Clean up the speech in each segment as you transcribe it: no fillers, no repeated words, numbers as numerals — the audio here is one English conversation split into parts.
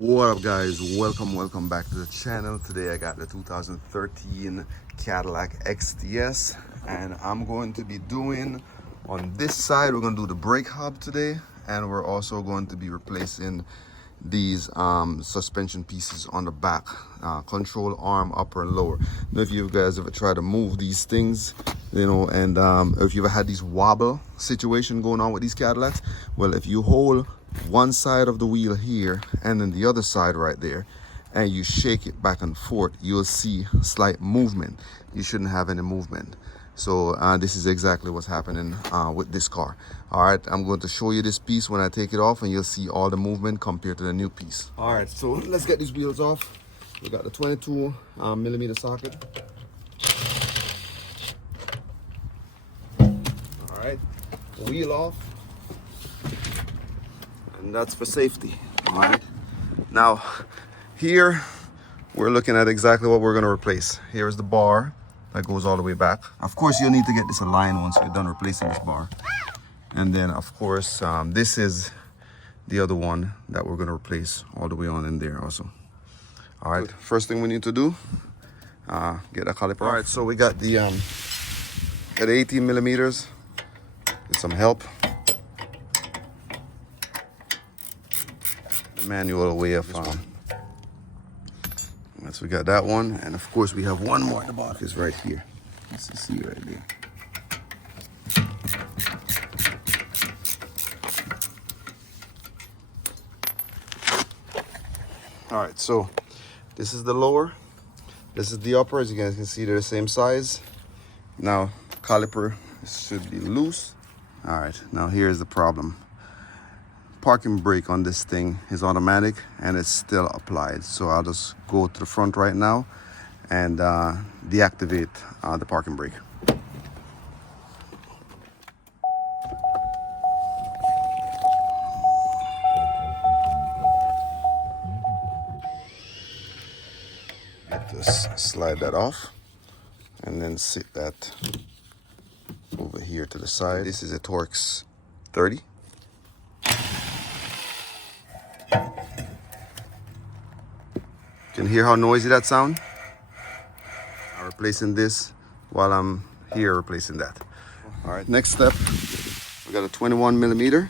What up guys, welcome back to the channel. Today I got the 2013 Cadillac XTS and I'm going to be doing on this side, we're going to do the brake hub today, and we're also going to be replacing these suspension pieces on the back, control arm upper and lower. Now if you guys ever try to move these things, you know, and if you ever had these wobble situation going on with these Cadillacs, well, if you hold one side of the wheel here and then the other side right there and you shake it back and forth, you'll see slight movement. You shouldn't have any movement. So this is exactly what's happening with this car. All right, I'm going to show you this piece when I take it off and you'll see all the movement compared to the new piece. All right, so let's get these wheels off. We got the 22 millimeter socket. All right, wheel off. And that's for safety. All right, now here we're looking at exactly what we're going to replace. Here's the bar that goes all the way back. Of course, you'll need to get this aligned once you're done replacing this bar. And then of course, this is the other one that we're going to replace all the way on in there also. All right, first thing we need to do, get a caliper. All right, so we got the at 18 millimeters with some help. The manual way of so we got that one, and of course we have one more at the bottom. It's right here. You see right there. All right, so this is the lower, this is the upper. As you guys can see, they're the same size. Now caliper should be loose. All right, now here's the problem. Parking brake on this thing is automatic and it's still applied, so I'll just go to the front right now and deactivate the parking brake. Just slide that off and then sit that over here to the side. This is a Torx 30. Can hear how noisy that sound? I'm replacing this while I'm here replacing that. All right, next step, we got a 21 millimeter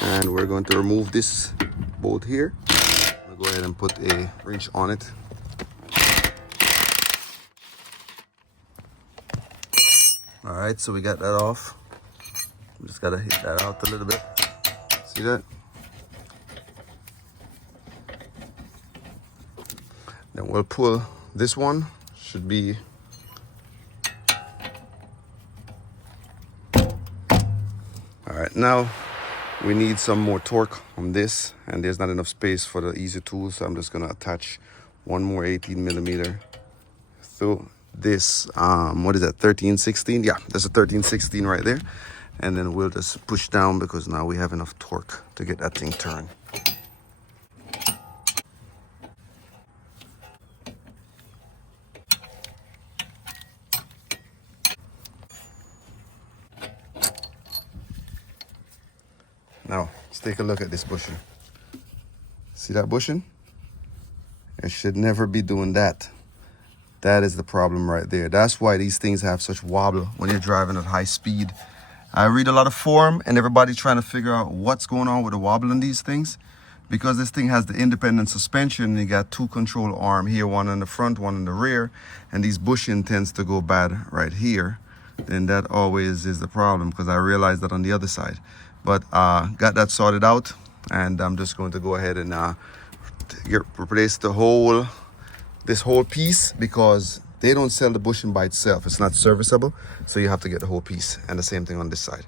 and we're going to remove this bolt here. We'll go ahead and put a wrench on it. All right, so we got that off. We just gotta hit that out a little bit. See that? Then we'll pull this one, should be all right. Now we need some more torque on this, and there's not enough space for the easy tool, so I'm just gonna attach one more 18 millimeter through this what is that, 1316? Yeah, there's a 1316 right there, and then we'll just push down because now we have enough torque to get that thing turned. Now, let's take a look at this bushing. See that bushing? It should never be doing that. That is the problem right there. That's why these things have such wobble when you're driving at high speed. I read a lot of forum and everybody's trying to figure out what's going on with the wobble in these things. Because this thing has the independent suspension, you got two control arm here, one in the front, one in the rear, and these bushing tends to go bad right here. Then that always is the problem, because I realized that on the other side. But got that sorted out, and I'm just going to go ahead and replace this whole piece, because they don't sell the bushing by itself. It's not serviceable, so you have to get the whole piece, and the same thing on this side.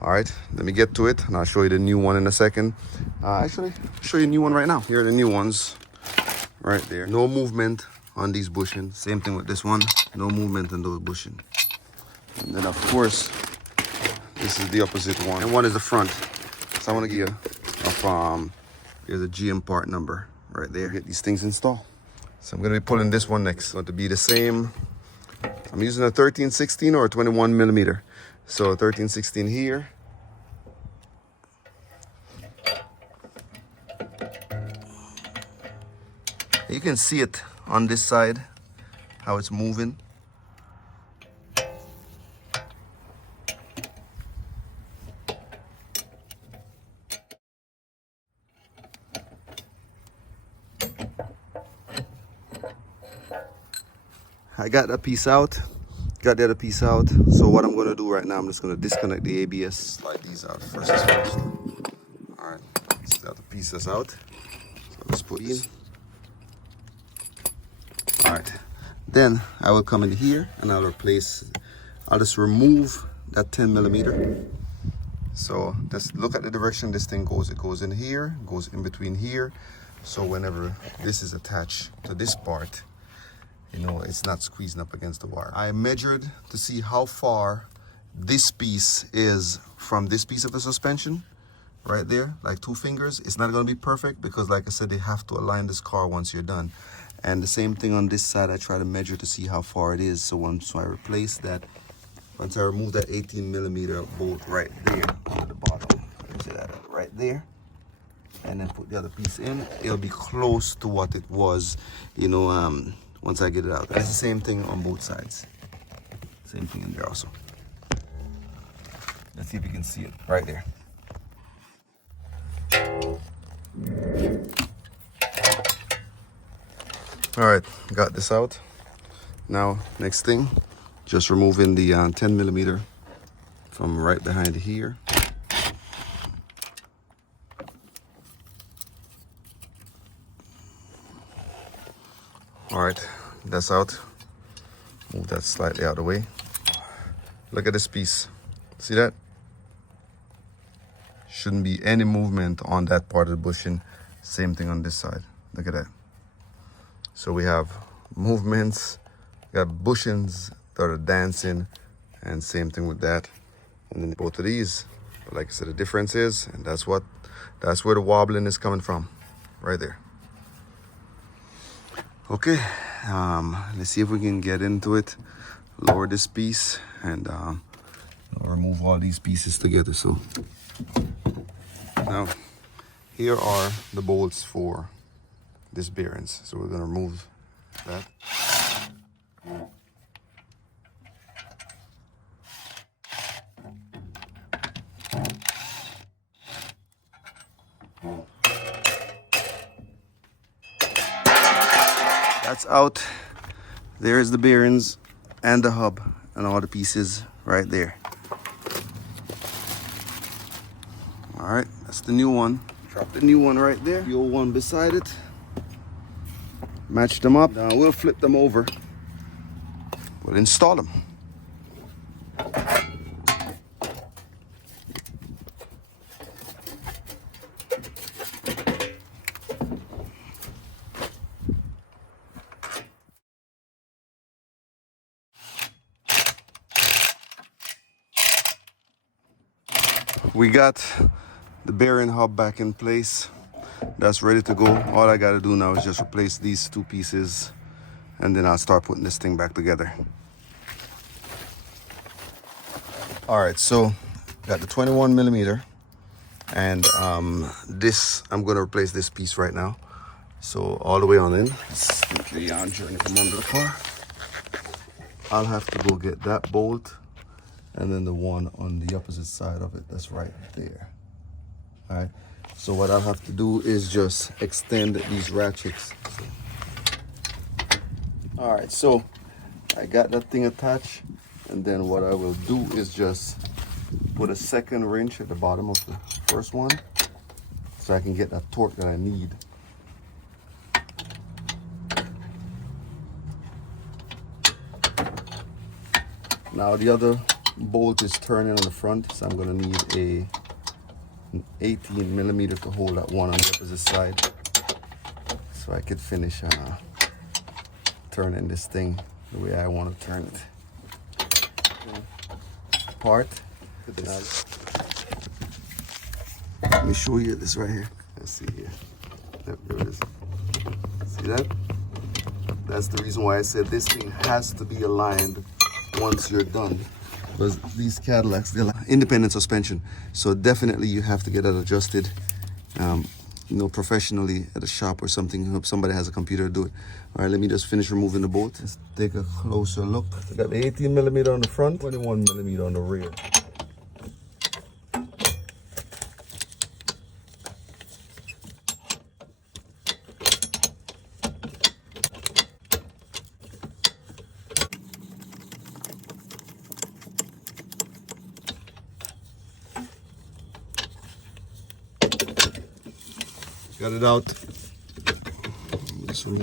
All right, let me get to it, and I'll show you the new one in a second. Actually, I'll show you a new one right now. Here are the new ones right there. No movement on these bushing. Same thing with this one. No movement on those bushing. And then, of course, this is the opposite one, and one is the front. So I want to give you here's a GM part number right there. Get these things installed. So I'm going to be pulling this one next. It's going to be the same. I'm using a 1316 or a 21 millimeter. So 1316 here. You can see it on this side, how it's moving. I got that piece out, got the other piece out. So what I'm gonna do right now, I'm just gonna disconnect the ABS, slide these out first. All right, so got the pieces out. So let's put in. All right, then I will come in here and I'll just remove that 10 millimeter. So just look at the direction this thing goes. It goes in here, goes in between here. So whenever this is attached to this part, you know, it's not squeezing up against the wire. I measured to see how far this piece is from this piece of the suspension right there, like 2 fingers. It's not going to be perfect because, like I said, they have to align this car once you're done. And the same thing on this side, I try to measure to see how far it is. So once I replace that, once I remove that 18 millimeter bolt right there at the bottom, see that right there, and then put the other piece in, it'll be close to what it was, you know, once I get it out. It's the same thing on both sides. Same thing in there also. Let's see if you can see it right there. All right, got this out. Now, next thing, just removing the 10 millimeter from right behind here. All right, that's out. Move that slightly out of the way. Look at this piece. See that? Shouldn't be any movement on that part of the bushing. Same thing on this side. Look at that. So we have movements, we got bushings that are dancing, and same thing with that. And then both of these. But like I said, the difference is, and that's where the wobbling is coming from, right there. Okay, let's see if we can get into it. Lower this piece and remove all these pieces together. So now here are the bolts for this bearings. So we're gonna remove that. That's out. There's the bearings and the hub and all the pieces right there. All right, that's the new one. Drop the new one right there. The old one beside it. Match them up. Now we'll flip them over. We'll install them. We got the bearing hub back in place. That's ready to go. All I gotta do now is just replace these 2 pieces and then I'll start putting this thing back together. All right, so got the 21 millimeter and this, I'm gonna replace this piece right now. So all the way on in, let's take the journey from under the car. I'll have to go get that bolt and then the one on the opposite side of it, that's right there. All right, so what I'll have to do is just extend these ratchets. All right, so I got that thing attached, and then what I will do is just put a second wrench at the bottom of the first one so I can get that torque that I need. Now the other bolt is turning on the front, so I'm gonna need an 18 millimeter to hold that one on the opposite side so I could finish turning this thing the way I want to turn it. Part. Let me show you this right here. Let's see here. Yep, there it is. See that? That's the reason why I said this thing has to be aligned once you're done. Because these Cadillacs, they're like independent suspension. So definitely you have to get that adjusted you know, professionally at a shop or something. If somebody has a computer to do it. All right, let me just finish removing the bolt. Let's take a closer look. I got the 18mm on the front, 21mm on the rear. Got it out. This one.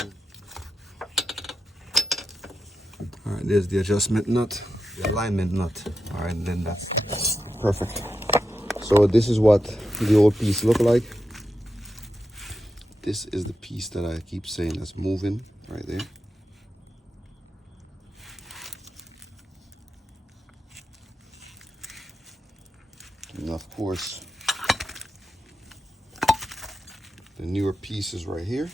All right, there's the adjustment nut, the alignment nut. All right, and then that's perfect. So this is what the old piece looked like. This is the piece that I keep saying that's moving right there. And of course, the newer piece is right here.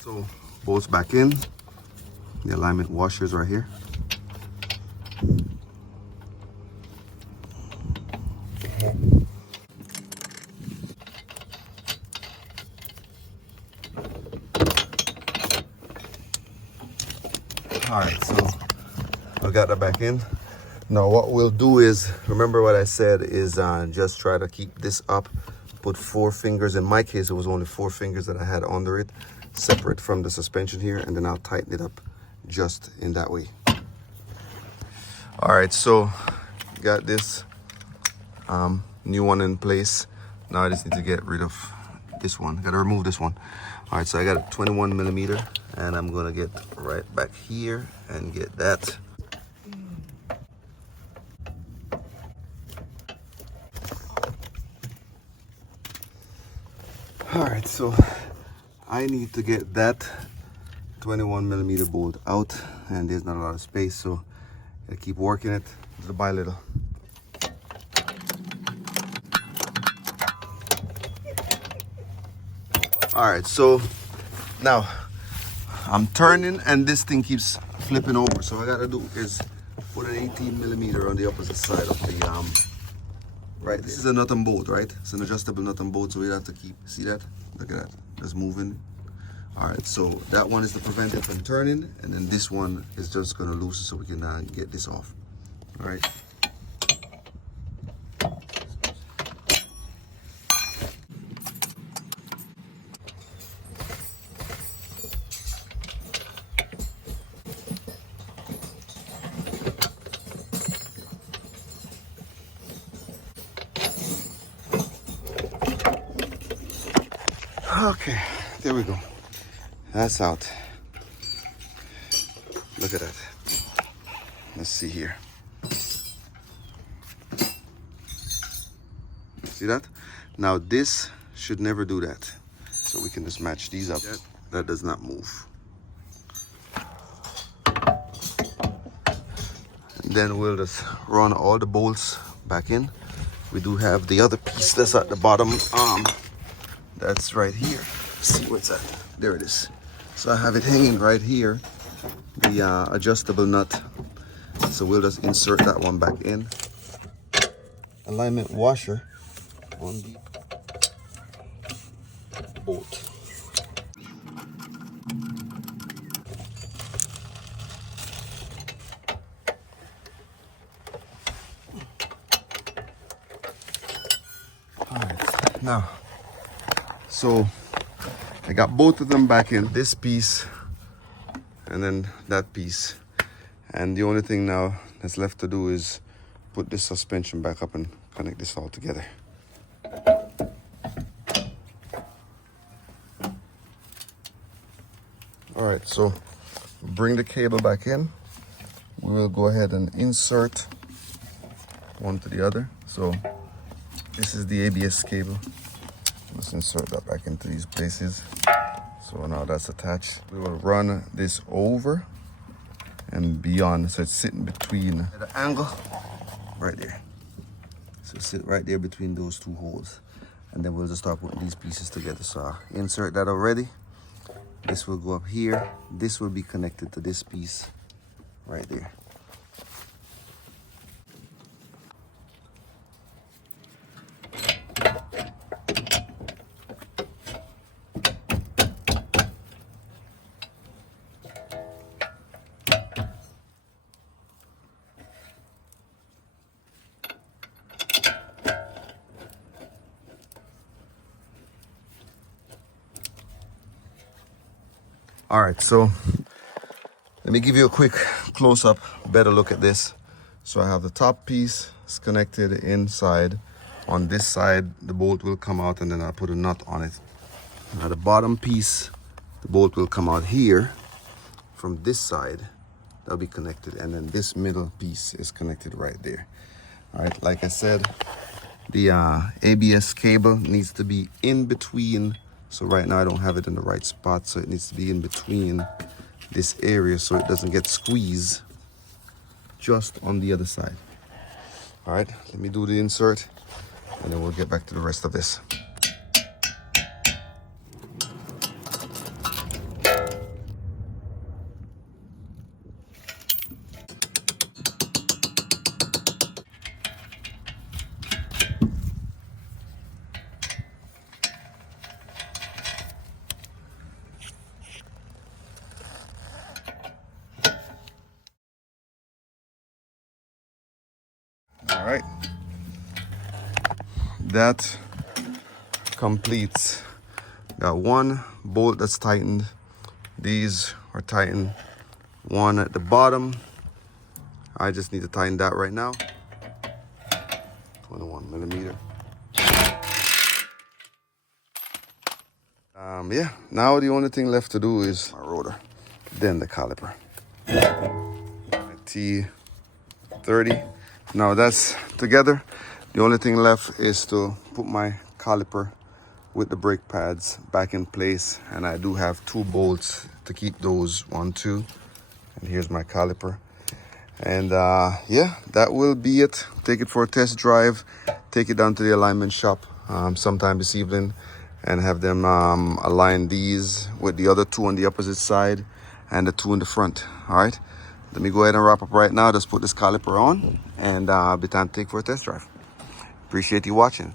So bolts back in, the alignment washers right here. All right, so I got that back in. Now what we'll do is, remember what I said is just try to keep this up. Put 4 fingers. In my case, it was only 4 fingers that I had under it, separate from the suspension here, and then I'll tighten it up just in that way. All right, so got this new one in place. Now I just need to get rid of this one. Gotta remove this one. All right, so I got a 21mm, and I'm gonna get right back here and get that. All right, so I need to get that 21mm bolt out, and there's not a lot of space, so I keep working it little by little. All right, so now I'm turning and this thing keeps flipping over. So what I gotta do is put an 18mm on the opposite side of the right. This is a nut and bolt, right? It's an adjustable nut and bolt, so we have to keep, see that? Look at that, that's moving. All right, so that one is to prevent it from turning, and then this one is just gonna loosen so we can get this off. All right. Okay, there we go. That's out. Look at that. Let's see here. See that? Now this should never do that. So we can just match these up. That does not move. And then we'll just run all the bolts back in. We do have the other piece that's at the bottom. That's right here. Let's see what's at. There it is. So I have it hanging right here, the adjustable nut. So we'll just insert that one back in. Alignment washer on the bolt. All right, now, so I got both of them back in, this piece and then that piece. And the only thing now that's left to do is put this suspension back up and connect this all together. All right, so bring the cable back in. We will go ahead and insert one to the other. So this is the ABS cable. Let's insert that back into these places. So now that's attached. We will run this over and beyond, so it's sitting between the angle right there. So sit right there between those two holes. and then we'll just start putting these pieces together. So I'll insert that already. This will go up here. This will be connected to this piece right there. All right, so let me give you a quick close-up, better look at this. So I have the top piece is connected inside. On this side, the bolt will come out, and then I'll put a nut on it. Now the bottom piece, the bolt will come out here from this side. That'll be connected, and then this middle piece is connected right there. All right, like I said, the ABS cable needs to be in between. So right now I don't have it in the right spot, so it needs to be in between this area so it doesn't get squeezed just on the other side. All right, let me do the insert, and then we'll get back to the rest of this. All right, that completes. Got one bolt that's tightened. These are tightened. One at the bottom. I just need to tighten that right now. 21 millimeter. Yeah, now the only thing left to do is my rotor, then the caliper. T30. Now that's together. The only thing left is to put my caliper with the brake pads back in place, and I do have 2 bolts to keep those 1, 2. And here's my caliper. And yeah, that will be it. Take it for a test drive, take it down to the alignment shop sometime this evening, and have them align these with the other 2 on the opposite side and the 2 in the front. All right, let me go ahead and wrap up right now. Just put this caliper on, and be time to take for a test drive. Appreciate you watching.